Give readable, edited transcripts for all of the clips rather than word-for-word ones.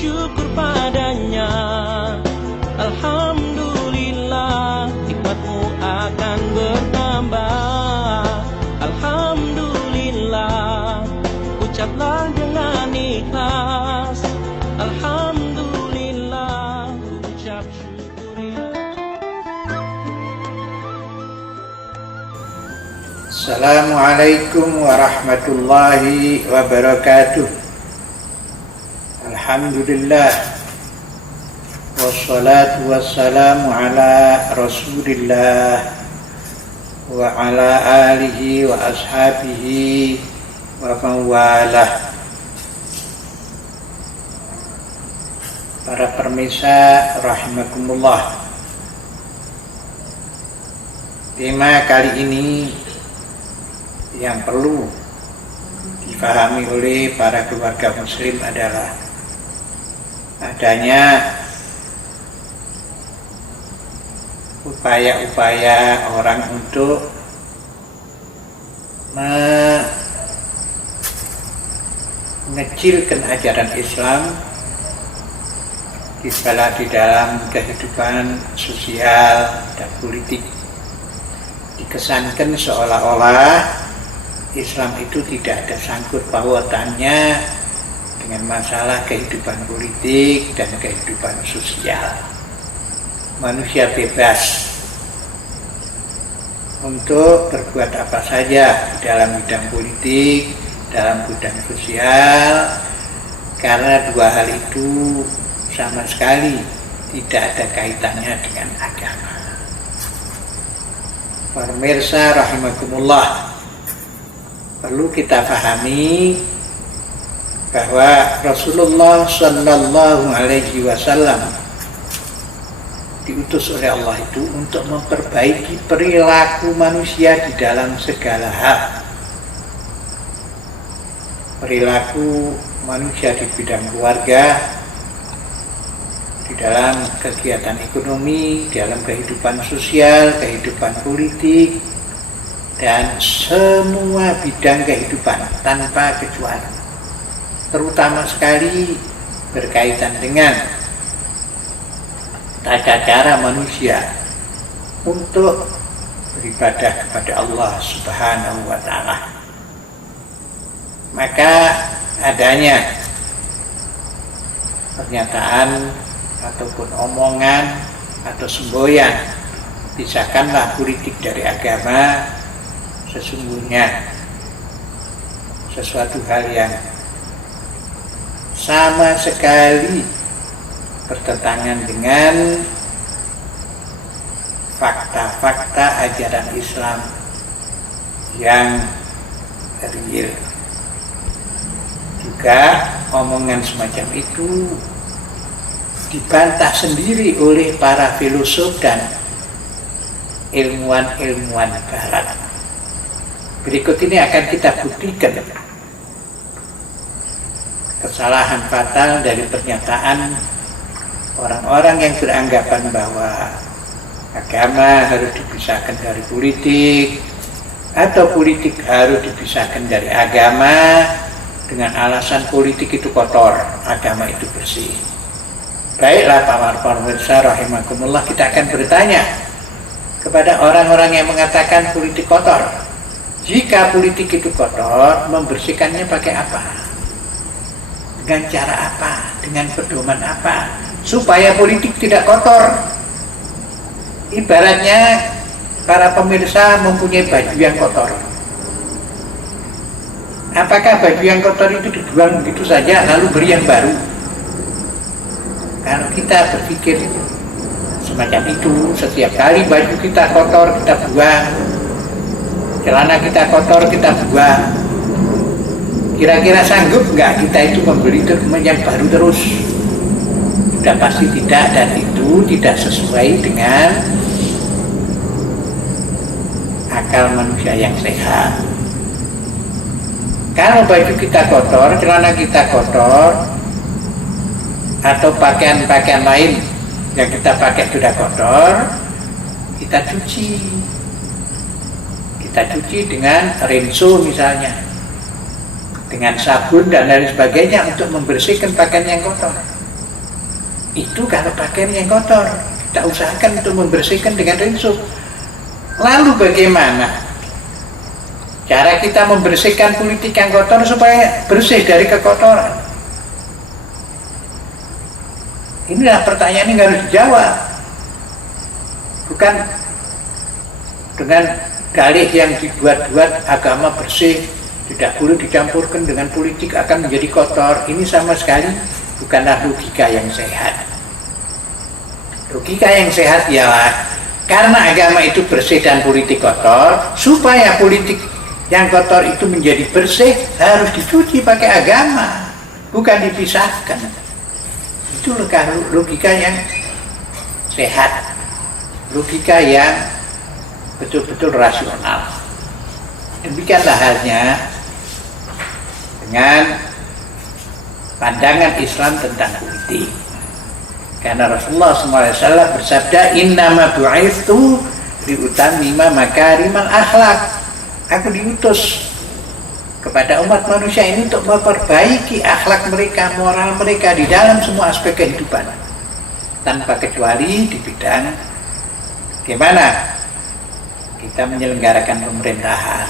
syukur padanya. Alhamdulillah, nikmatmu akan bertambah. Alhamdulillah, ucaplah dengan ikhlas. Alhamdulillah, ucap syukur. Assalamualaikum warahmatullahi wabarakatuh. Alhamdulillah, wassalatu wassalamu ala rasulillah wa ala alihi wa ashabihi wa mawalah. Para pemirsa rahimakumullah, tema kali ini yang perlu dipahami oleh para keluarga muslim adalah adanya upaya-upaya orang untuk mengecilkan ajaran Islam di dalam kehidupan sosial dan politik. Dikesankan seolah-olah Islam itu tidak ada sangkut pautannya dengan masalah kehidupan politik dan kehidupan sosial. Manusia bebas untuk berbuat apa saja dalam bidang politik, dalam bidang sosial, karena dua hal itu sama sekali tidak ada kaitannya dengan agama. Pemirsa rahimakumullah, perlu kita pahami bahwa Rasulullah Sallallahu Alaihi Wasallam diutus oleh Allah itu untuk memperbaiki perilaku manusia di dalam segala hal. Perilaku manusia di bidang keluarga, di dalam kegiatan ekonomi, di dalam kehidupan sosial, kehidupan politik, dan semua bidang kehidupan tanpa kecuali, terutama sekali berkaitan dengan tata cara manusia untuk beribadah kepada Allah Subhanahu wa Ta'ala. Maka adanya pernyataan ataupun omongan atau semboyan, pisahkanlah politik dari agama, sesungguhnya sesuatu hal yang sama sekali bertentangan dengan fakta-fakta ajaran Islam yang real. Juga omongan semacam itu dibantah sendiri oleh para filosof dan ilmuwan-ilmuwan barat. Berikut ini akan kita buktikan kesalahan fatal dari pernyataan orang-orang yang beranggapan bahwa agama harus dipisahkan dari politik atau politik harus dipisahkan dari agama dengan alasan politik itu kotor, agama itu bersih. Baiklah para pemirsa rahimakumullah, kita akan bertanya kepada orang-orang yang mengatakan politik kotor. Jika politik itu kotor, membersihkannya pakai apa? Dengan cara apa? Dengan pedoman apa? Supaya politik tidak kotor. Ibaratnya para pemirsa mempunyai baju yang kotor. Apakah baju yang kotor itu dibuang begitu saja lalu beri yang baru? Kalau kita berpikir semacam itu, setiap kali baju kita kotor kita buang, celana kita kotor kita buang, kira-kira sanggup nggak kita itu membeli yang baru terus? Sudah pasti tidak, dan itu tidak sesuai dengan akal manusia yang sehat. Kalau baju kita kotor, celana kita kotor, atau pakaian-pakaian lain yang kita pakai sudah kotor, kita cuci. Kita cuci dengan rinso misalnya, dengan sabun dan lain sebagainya untuk membersihkan pakaian yang kotor. itu kalau pakaian yang kotor, kita usahakan untuk membersihkan dengan rinso. Lalu bagaimana cara kita membersihkan politik yang kotor supaya bersih dari kekotoran? Inilah pertanyaan yang harus dijawab. Bukan dengan dalih yang dibuat-buat agama bersih, tidak boleh dicampurkan dengan politik akan menjadi kotor. Ini sama sekali bukanlah logika yang sehat. Logika yang sehat ialah karena agama itu bersih dan politik kotor, supaya politik yang kotor itu menjadi bersih harus dicuci pakai agama, bukan dipisahkan. Itu logika yang sehat, logika yang betul-betul rasional. Demikianlah halnya dengan pandangan Islam tentang politik. Karena Rasulullah SAW bersabda, innama bu'ithu liutammima makarimal akhlak. Aku diutus kepada umat manusia ini untuk memperbaiki akhlak mereka, moral mereka di dalam semua aspek kehidupan, tanpa kecuali di bidang bagaimana kita menyelenggarakan pemerintahan,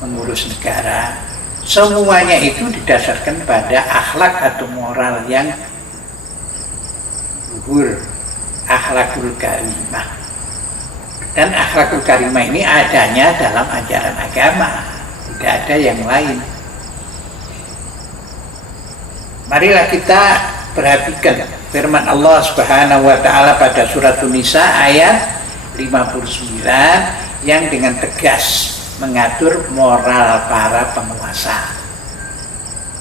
mengurus negara. Semuanya itu didasarkan pada akhlak atau moral yang luhur, akhlakul karimah. Dan akhlakul karimah ini adanya dalam ajaran agama, tidak ada yang lain. Marilah kita perhatikan firman Allah Subhanahu wa taala pada surat An-Nisa ayat 59 yang dengan tegas mengatur moral para penguasa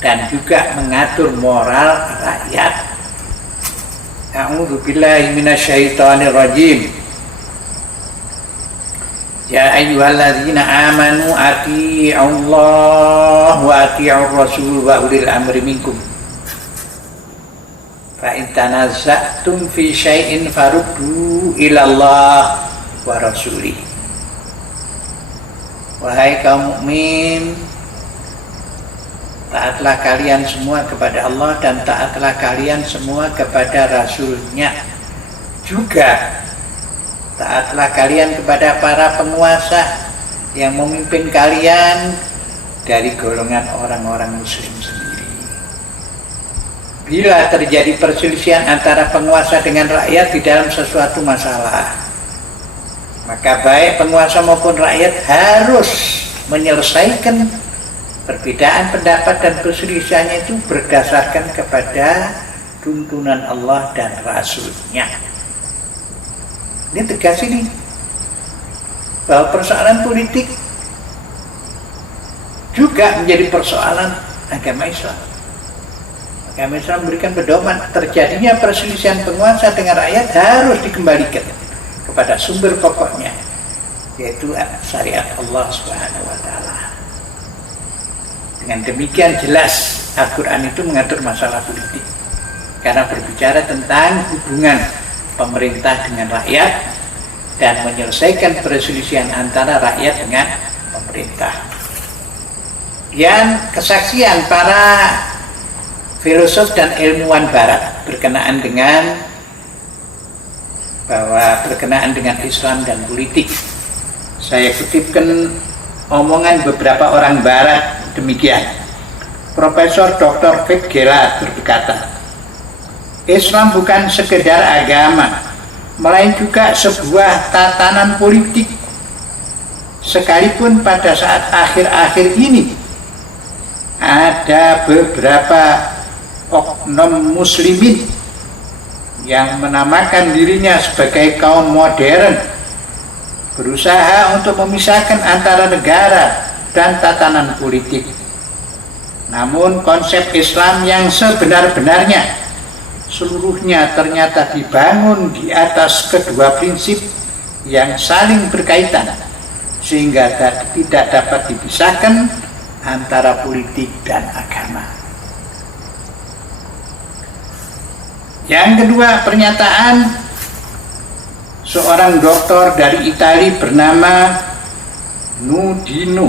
dan juga mengatur moral rakyat. A'udzu billahi minasyaitonir rajim. Ya ayyuhalladzina amanu atii'allaha wa atii'ur rasul wa ulil amri minkum. Fa in tanazza'tum fi syai'in faruddu ilallah wa rasulih. Wahai kaum mukmin, taatlah kalian semua kepada Allah dan taatlah kalian semua kepada Rasul-Nya. Juga taatlah kalian kepada para penguasa yang memimpin kalian dari golongan orang-orang muslim sendiri. Bila terjadi perselisihan antara penguasa dengan rakyat di dalam sesuatu masalah, maka baik penguasa maupun rakyat harus menyelesaikan perbedaan pendapat dan perselisihannya itu berdasarkan kepada tuntunan Allah dan Rasul-Nya. Ini tegas ini bahwa persoalan politik juga menjadi persoalan agama Islam. Agama Islam memberikan pedoman terjadinya perselisihan penguasa dengan rakyat harus dikembalikan kepada sumber pokoknya, yaitu syariat Allah Subhanahu wa taala. Dengan demikian jelas Al-Quran itu mengatur masalah politik karena berbicara tentang hubungan pemerintah dengan rakyat dan menyelesaikan perselisihan antara rakyat dengan pemerintah. Yang kesaksian para filosof dan ilmuwan barat berkenaan dengan Islam dan politik. Saya kutipkan omongan beberapa orang barat demikian. Profesor Dr. Fitzgerald berkata, Islam bukan sekedar agama, melainkan juga sebuah tatanan politik. Sekalipun pada saat akhir-akhir ini ada beberapa oknum muslimin yang menamakan dirinya sebagai kaum modern, berusaha untuk memisahkan antara negara dan tatanan politik. Namun konsep Islam yang sebenar-benarnya seluruhnya ternyata dibangun di atas kedua prinsip yang saling berkaitan, sehingga tidak dapat dipisahkan antara politik dan agama. Yang kedua, pernyataan seorang doktor dari Italia bernama Nudino.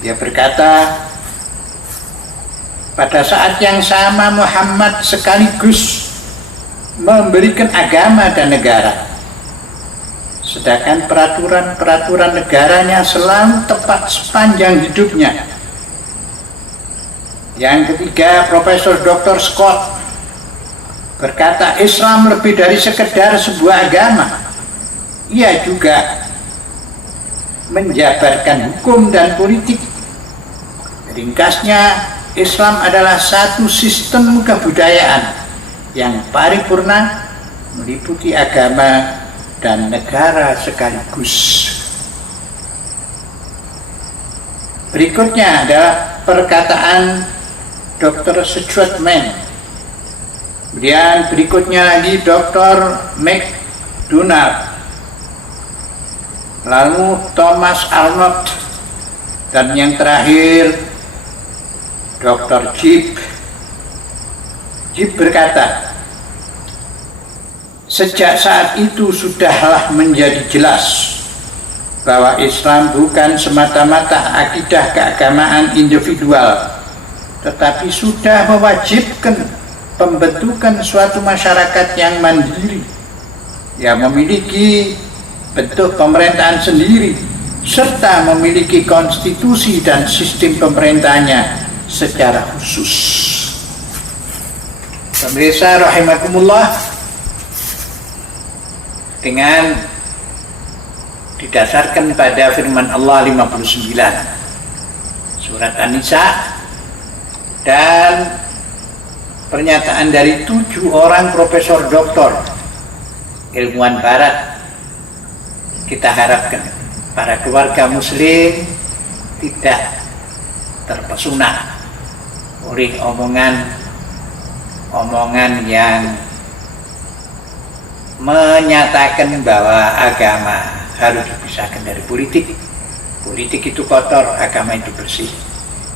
Dia berkata, Pada saat yang sama Muhammad sekaligus memberikan agama dan negara. Sedangkan peraturan-peraturan negaranya selalu tepat sepanjang hidupnya. Yang ketiga, Profesor Dr. Scott berkata Islam lebih dari sekedar sebuah agama. Ia juga menjabarkan hukum dan politik. Ringkasnya, Islam adalah satu sistem kebudayaan yang paripurna meliputi agama dan negara sekaligus. Berikutnya adalah perkataan Dr. Stuart Mann. Kemudian berikutnya lagi Dr. McDonald, lalu Thomas Arnold, dan yang terakhir Dr. Jib berkata, sejak saat itu sudahlah menjadi jelas bahwa Islam bukan semata-mata akidah keagamaan individual, tetapi sudah mewajibkan pembentukan suatu masyarakat yang mandiri, yang memiliki bentuk pemerintahan sendiri, serta memiliki konstitusi dan sistem pemerintahnya secara khusus. Pemirsa rahimakumullah, dengan didasarkan pada firman Allah 59 surat An-Nisa dan pernyataan dari 7 orang profesor doktor ilmuwan barat, kita harapkan para keluarga muslim tidak terpesona oleh omongan yang menyatakan bahwa agama harus dipisahkan dari politik. Politik itu kotor, agama itu bersih.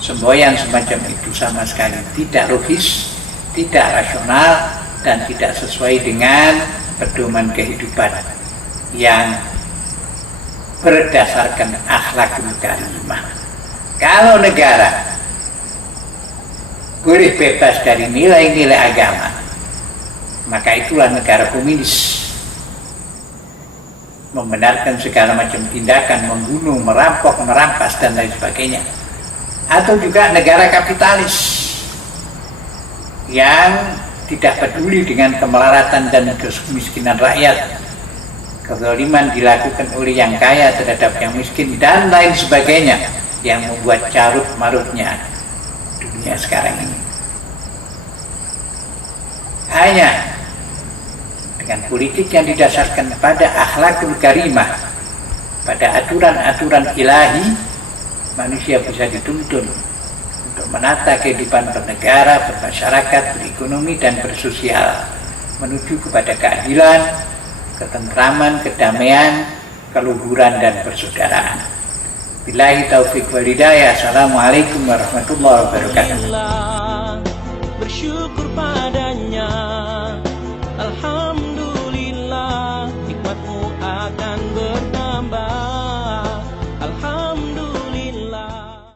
Semboyan semacam itu sama sekali tidak logis, tidak rasional, dan tidak sesuai dengan pedoman kehidupan yang berdasarkan akhlakul karimah. Kalau negara boleh bebas dari nilai-nilai agama, maka itulah negara komunis. Membenarkan segala macam tindakan, membunuh, merampok, merampas, dan lain sebagainya. Atau juga negara kapitalis yang tidak peduli dengan kemelaratan dan kemiskinan rakyat. Kezaliman dilakukan oleh yang kaya terhadap yang miskin, dan lain sebagainya, yang membuat carut marutnya dunia sekarang ini. Hanya dengan politik yang didasarkan pada akhlakul karimah, pada aturan-aturan ilahi, manusia bisa dituntun untuk menata kehidupan bernegara, bermasyarakat, berekonomi, dan bersosial menuju kepada keadilan, ketentraman, kedamaian, keluhuran, dan persaudaraan. Billahi taufiq wal hidayah. Assalamualaikum warahmatullahi wabarakatuh. Bersyukur padanya